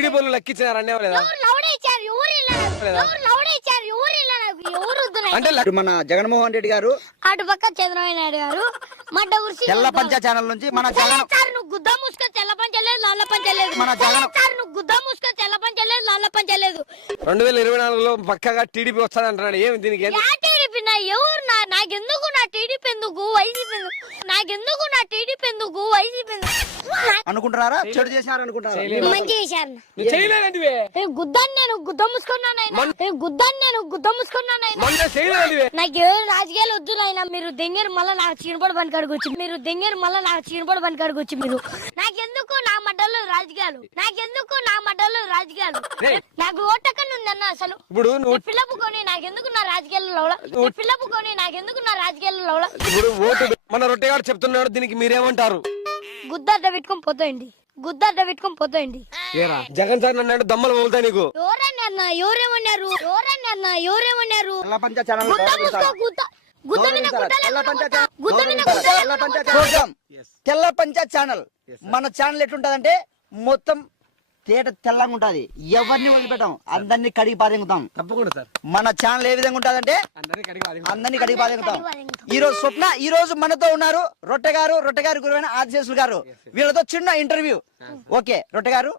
TDP వాళ్ళు లెక్కించినారు అనేవాళ్ళేదా అంటే మన జగన్మోహన్ రెడ్డి గారు అటు పక్క చంద్రబాబు నాయుడు గారు మడ్డ ఉరిసి తెల్ల పంచ ఛానల్ నుంచి మన జగన్ నువ్వు గుద్ద మూసుక తెల్ల పంచలేదు లాల పంచలేదు మన జగన్ నువ్వు గుద్ద మూసుక తెల్ల పంచలేదు లాల పంచలేదు 2024లో పక్కగా టీడీపీ వస్తాది అంటున్నాడు. ఏమి దీనికి టీడీపీ నా ఎవరు నాకెందుకు నా టీడీపీ ఎందుకు వైసీపీ నాకెందుకు నా టీడీపీ ఎందుకు వైసీపీ అనుకుంటున్నారా? చెడు చేశారు అనుకుంటున్నారా? మంచి చేశారు. చేయలేదంటివే గుద్దాన్ని నేను గుద్ద మూసుకున్నాను గుద్దాన్ని నేను గుద్ద మూసుకున్నాను నాకు ఎవరు రాజకీయాలు వద్దు నాయన. మీరు దెంగేరు మళ్ళా నాకు చీనపడి పని కాడుకొచ్చి మీరు నాకెందుకు నా మడ్డలో రాజకీయాలు నాకు ఓటకన్నా ఉందన్న. అసలు ఇప్పుడు పిల్లపు కొని నాకెందుకు నా రాజకీయాల్లో లవలా ఇప్పుడు ఓటు మన రొట్టెగాడు చెప్తున్నాడు. దీనికి మీరేమంటారు? గుద్దడ్డ పెట్టుకొని పోతాయండి. జగన్ సార్ అన్నాడు దమ్మలు పోతాయి నీకు. ఎవరేమన్నారు తెల్ల పంచ ఛానల్ తెల్ల పంచ ఛానల్ మన ఛానల్ ఎట్లుంటదంటే మొత్తం తేట తెల్లంగా ఉంటది. ఎవరిని వదిలిపెట్టాం, అందరినీ కడిగి పాదెంగుతాం. తప్పకుండా సార్. మన ఛానల్ ఏ విధంగా ఉంటదంటే అందరినీ కడిగి పాదెంగుతాం. ఈ రోజు స్వప్న ఈ రోజు మనతో ఉన్నారు రొట్టె గారు గురువైన ఆదిశేషులు గారు. వీళ్ళతో చిన్న ఇంటర్వ్యూ. ఓకే రొట్టె గారు